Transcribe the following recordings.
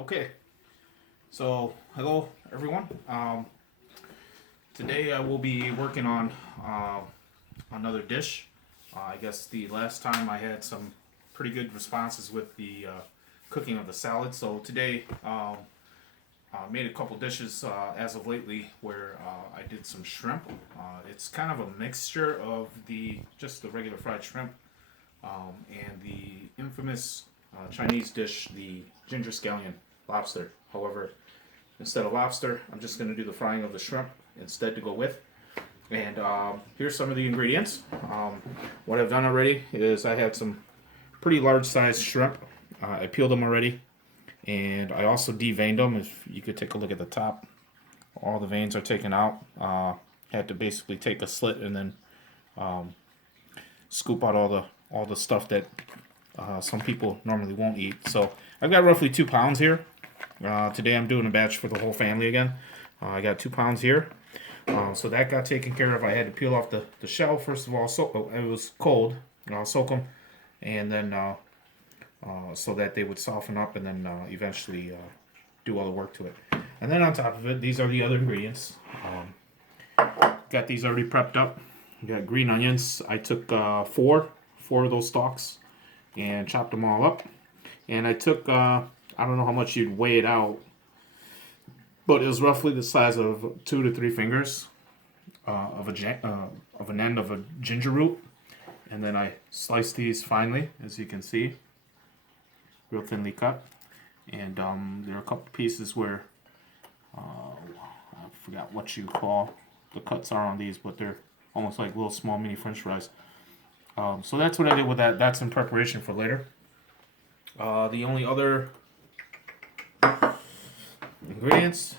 Okay, so hello everyone. Today I will be working on another dish. I guess the last time I had some pretty good responses with the cooking of the salad. So today made a couple dishes as of lately where I did some shrimp. It's kind of a mixture of just the regular fried shrimp and the infamous Chinese dish, the Ginger Scallion lobster. However, instead of lobster, I'm just going to do the frying of the shrimp instead to go with. And here's some of the ingredients. What I've done already is I had some pretty large sized shrimp. I peeled them already. And I also deveined them. If you could take a look at the top, all the veins are taken out. Had to basically take a slit and then scoop out all the stuff that some people normally won't eat. So I've got roughly 2 pounds here. Today I'm doing a batch for the whole family again. I got 2 pounds here. So that got taken care of. I had to peel off the shell first of all. So it was cold. Soak them, and then so that they would soften up, and then eventually do all the work to it. And then on top of it, these are the other ingredients. Got these already prepped up. We got green onions. I took four of those stalks and chopped them all up. And I took I don't know how much you'd weigh it out, but it was roughly the size of 2 to 3 fingers of an end of a ginger root. And then I sliced these finely, as you can see, real thinly cut. And there are a couple pieces where I forgot what you call the cuts are on these, but they're almost like little small mini French fries. So that's what I did with that. That's in preparation for later. The only other ingredients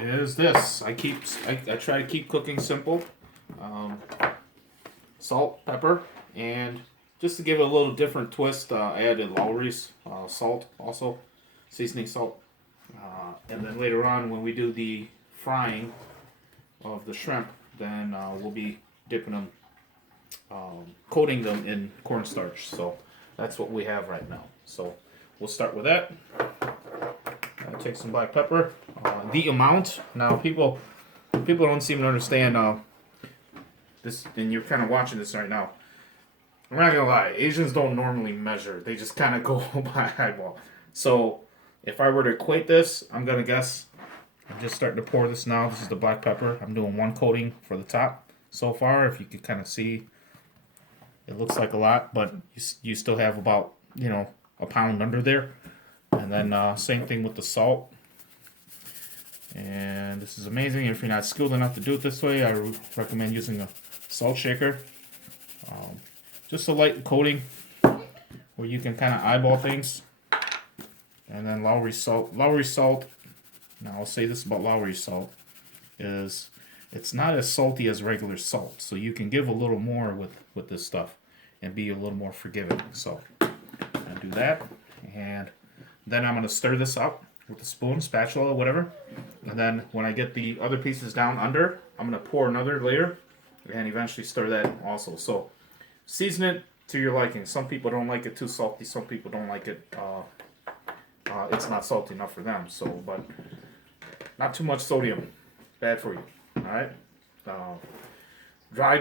is this. I try to keep cooking simple. Salt, pepper, and just to give it a little different twist, I added Lowry's salt also, seasoning salt. And then later on, when we do the frying of the shrimp, then we'll be dipping them, coating them in cornstarch. So that's what we have right now. So we'll start with that. I'll take some black pepper. The amount, now people don't seem to understand this, and you're kind of watching this right now. I'm not gonna lie, Asians don't normally measure. They just kind of go by eyeball. So if I were to equate this, I'm gonna guess. I'm just starting to pour this now. This is the black pepper. I'm doing 1 coating for the top so far. If you could kind of see, it looks like a lot, but you still have about, a pound under there. And then same thing with the salt. And this is amazing. If you're not skilled enough to do it this way, I recommend using a salt shaker. Just a light coating where you can kind of eyeball things. And then Lowry salt. Lowry salt, now I'll say this about Lowry salt, is it's not as salty as regular salt. So you can give a little more with this stuff and be a little more forgiving. So I do that. And then I'm going to stir this up with a spoon, spatula, whatever. And then when I get the other pieces down under, I'm going to pour another layer and eventually stir that also. So season it to your liking. Some people don't like it too salty. Some people don't like it. It's not salty enough for them. So, but not too much sodium. Bad for you. All right.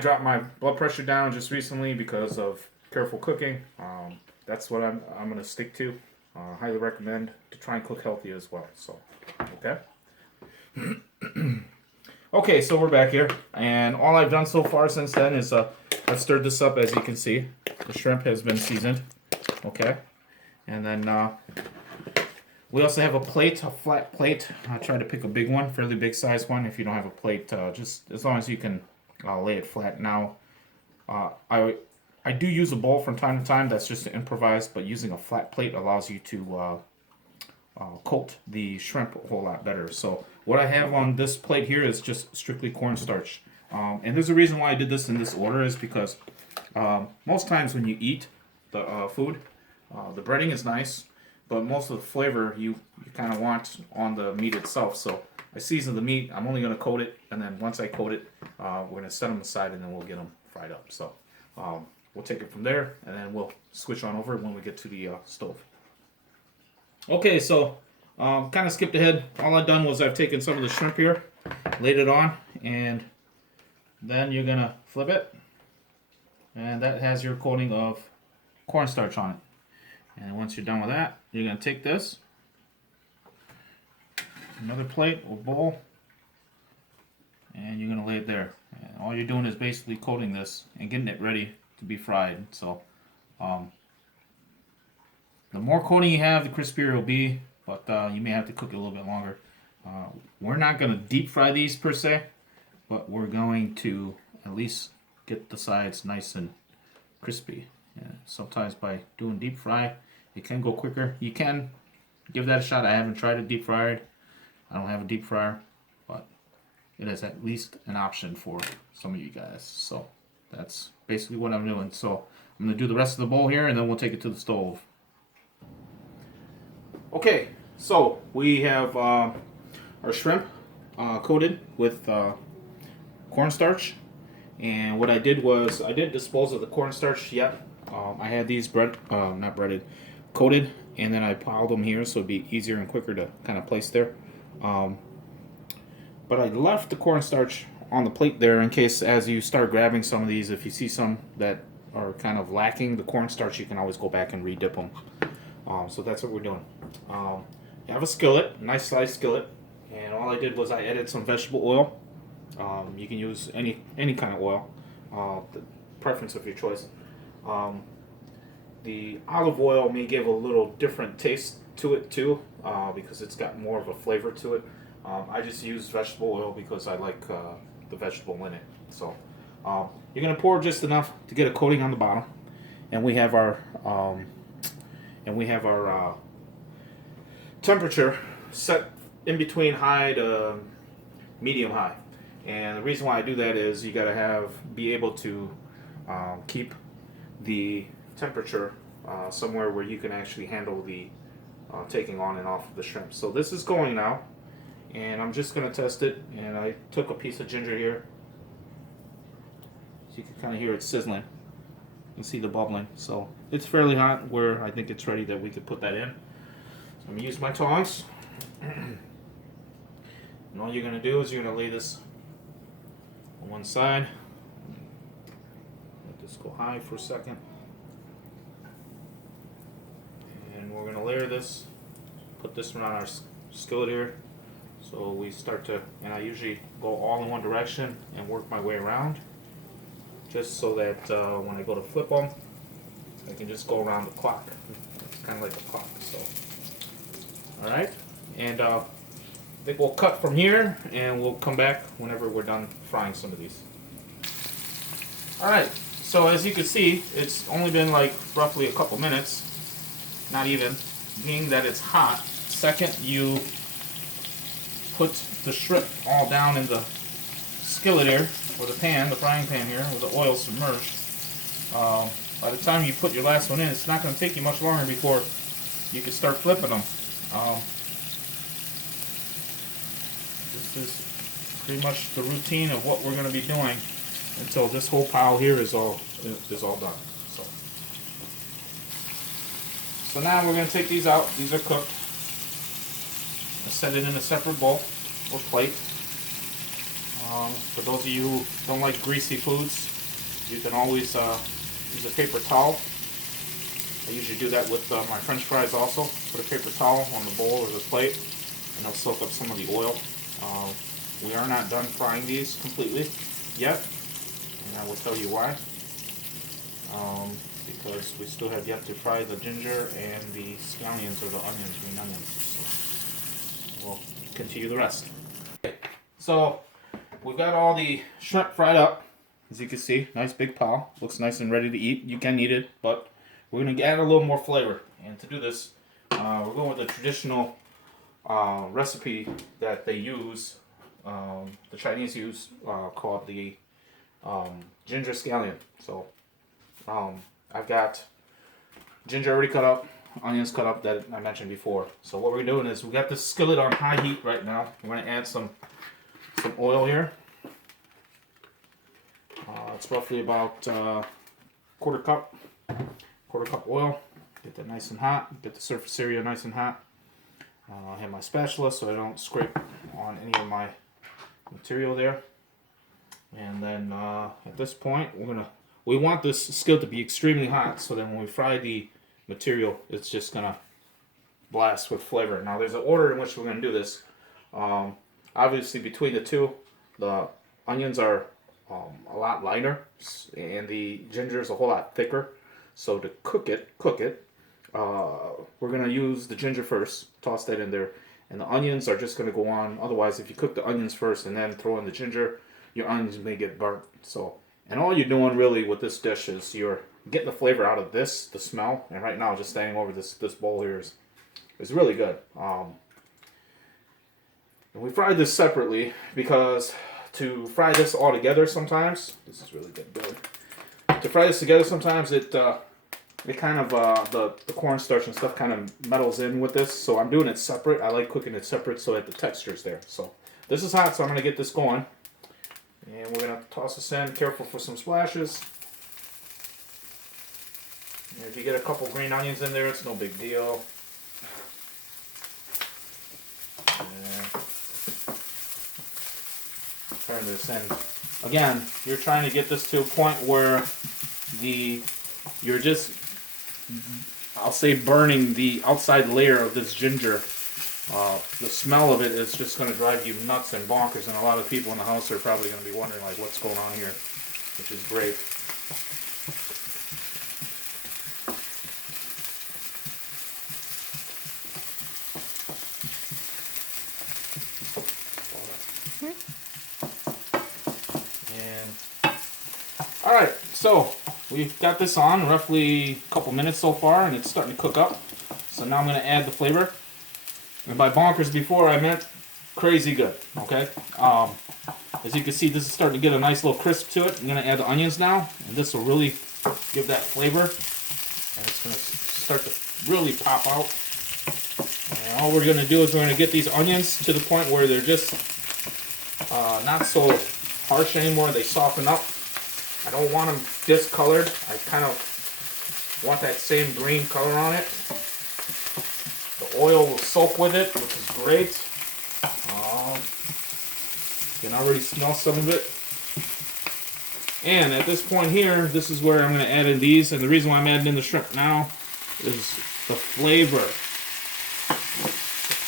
Dropped my blood pressure down just recently because of careful cooking. That's what I'm going to stick to. Highly recommend to try and cook healthy as well. So, okay. Okay, so we're back here, and all I've done so far since then is I've stirred this up. As you can see, the shrimp has been seasoned. Okay, and then we also have a plate, a flat plate. I try to pick a big one, fairly big size one. If you don't have a plate, just as long as you can lay it flat. Now, I do use a bowl from time to time. That's just to improvise, but using a flat plate allows you to coat the shrimp a whole lot better. So what I have on this plate here is just strictly cornstarch. And there's a reason why I did this in this order is because most times when you eat the food, the breading is nice, but most of the flavor you kind of want on the meat itself. So I season the meat. I'm only going to coat it, and then once I coat it, we're going to set them aside, and then we'll get them fried up. So we'll take it from there, and then we'll switch on over when we get to the stove. Okay, so Kind of skipped ahead. All I've done was I've taken some of the shrimp here, laid it on, and then you're gonna flip it, and that has your coating of cornstarch on it. And once you're done with that, you're gonna take this, another plate or bowl, and you're gonna lay it there. And all you're doing is basically coating this and getting it ready to be fried. So, the more coating you have, the crispier it'll be. But you may have to cook it a little bit longer. We're not going to deep fry these per se, but we're going to at least get the sides nice and crispy. Sometimes by doing deep fry, it can go quicker. You can give that a shot. I haven't tried it deep fried. I don't have a deep fryer, but it is at least an option for some of you guys. So that's basically what I'm doing. So I'm going to do the rest of the bowl here, and then we'll take it to the stove. Okay, so we have our shrimp coated with cornstarch, and what I did was I didn't dispose of the cornstarch yet. I had these not breaded, coated, and then I piled them here so it'd be easier and quicker to kind of place there. But I left the cornstarch on the plate there in case as you start grabbing some of these, if you see some that are kind of lacking the cornstarch, you can always go back and re-dip them. So that's what we're doing. You have a skillet, nice sized skillet, and all I did was I added some vegetable oil. You can use any kind of oil, the preference of your choice. The olive oil may give a little different taste to it too, because it's got more of a flavor to it. I just use vegetable oil because I like the vegetable in it. So you're gonna pour just enough to get a coating on the bottom, and we have our temperature set in between high to medium high. And the reason why I do that is you gotta be able to keep the temperature somewhere where you can actually handle the taking on and off of the shrimp. So this is going now, and I'm just gonna test it. And I took a piece of ginger here, so you can kind of hear it sizzling. You can see the bubbling. So it's fairly hot where I think it's ready that we could put that in. So I'm gonna use my tongs. And all you're gonna do is you're gonna lay this on one side. Let this go high for a second. And we're gonna layer this, put this around our skillet here. So we start to, and I usually go all in one direction and work my way around, just so that when I go to flip them, I can just go around the clock. It's kind of like a clock. So, all right, and I think we'll cut from here, and we'll come back whenever we're done frying some of these. All right, so as you can see, it's only been like roughly a couple minutes, not even. Being that it's hot, second you put the shrimp all down in the skillet here, or the pan, the frying pan here, with the oil submerged. By the time you put your last one in, it's not going to take you much longer before you can start flipping them. This is pretty much the routine of what we're going to be doing until this whole pile here is all done. So now we're going to take these out. These are cooked. And set it in a separate bowl or plate. For those of you who don't like greasy foods, you can always use a paper towel. I usually do that with my French fries also. Put a paper towel on the bowl or the plate, and it'll soak up some of the oil. We are not done frying these completely yet, and I will tell you why. Because we still have yet to fry the ginger and the scallions or the onions, green onions. So we'll continue the rest. So we've got all the shrimp fried up. As you can see, nice big pile. Looks nice and ready to eat. You can eat it, but we're going to add a little more flavor. And to do this, we're going with the traditional recipe that they use, the Chinese use, called the Ginger Scallion. So I've got ginger already cut up, onions cut up that I mentioned before. So what we're doing is we got this skillet on high heat right now. We're going to add some oil here. It's roughly about quarter cup oil. Get that nice and hot. Get the surface area nice and hot. I have my spatula so I don't scrape on any of my material there. And then at this point, we want this skillet to be extremely hot, so then when we fry the material, it's just gonna blast with flavor. Now there's an order in which we're gonna do this. Obviously, between the two, the onions are a lot lighter, and the ginger is a whole lot thicker. So to cook it, we're gonna use the ginger first, toss that in there, and the onions are just gonna go on. Otherwise, if you cook the onions first and then throw in the ginger, your onions may get burnt. So, and all you're doing really with this dish is you're getting the flavor out of this, the smell. And right now, just standing over this bowl here is really good. And we fried this separately because to fry this all together sometimes, this is really good, Billy. To fry this together sometimes it kind of the cornstarch and stuff kind of metals in with this. So I'm doing it separate. I like cooking it separate so that the texture's there. So this is hot, so I'm gonna get this going. And we're going to toss this in, careful for some splashes. And if you get a couple green onions in there, it's no big deal. And turn this in. Again, you're trying to get this to a point where you're just, I'll say, burning the outside layer of this ginger. The smell of it is just going to drive you nuts and bonkers, and a lot of people in the house are probably going to be wondering, like, what's going on here, which is great. And alright, so we've got this on roughly a couple minutes so far, and it's starting to cook up. So now I'm going to add the flavor. And by bonkers before, I meant crazy good, okay? As you can see, this is starting to get a nice little crisp to it. I'm going to add the onions now, and this will really give that flavor. And it's going to start to really pop out. And all we're going to do is we're going to get these onions to the point where they're just not so harsh anymore. They soften up. I don't want them discolored. I kind of want that same green color on it. The oil will soak with it, which is great. You can already smell some of it. And at this point here, this is where I'm going to add in these. And the reason why I'm adding in the shrimp now is the flavor. The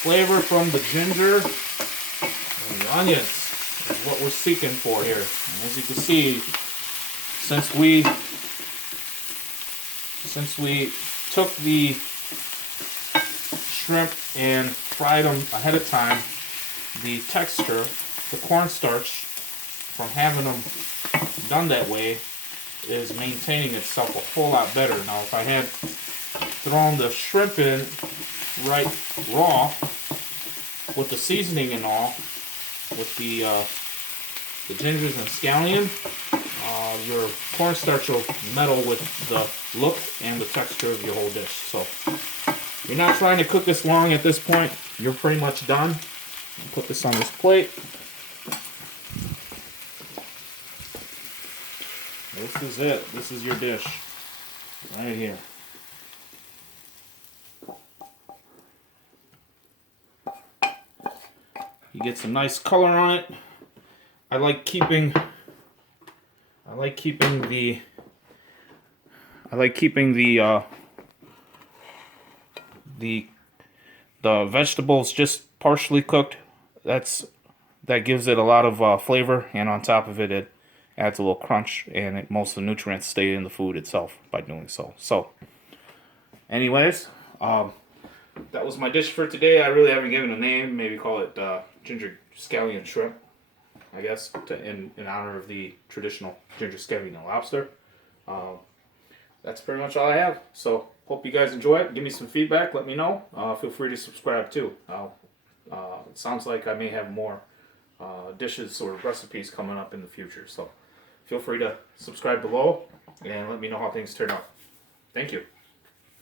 flavor from the ginger and the onions is what we're seeking for here. And as you can see, since we took the shrimp and fried them ahead of time, the texture, the cornstarch, from having them done that way, is maintaining itself a whole lot better. Now, if I had thrown the shrimp in right raw, with the seasoning and all, with the gingers and scallion, your cornstarch will meddle with the look and the texture of your whole dish. So you're not trying to cook this long at this point. You're pretty much done. Put this on this plate. This is it. This is your dish. Right here. You get some nice color on it. I like keeping the vegetables just partially cooked. That gives it a lot of flavor, and on top of it, it adds a little crunch, and most of the nutrients stay in the food itself by doing so. So, anyways, that was my dish for today. I really haven't given a name. Maybe call it Ginger Scallion Shrimp, I guess, in honor of the traditional ginger scallion and lobster. That's pretty much all I have. So, hope you guys enjoy it. Give me some feedback. Let me know. Feel free to subscribe too. It sounds like I may have more dishes or recipes coming up in the future. So, feel free to subscribe below and let me know how things turn out. Thank you.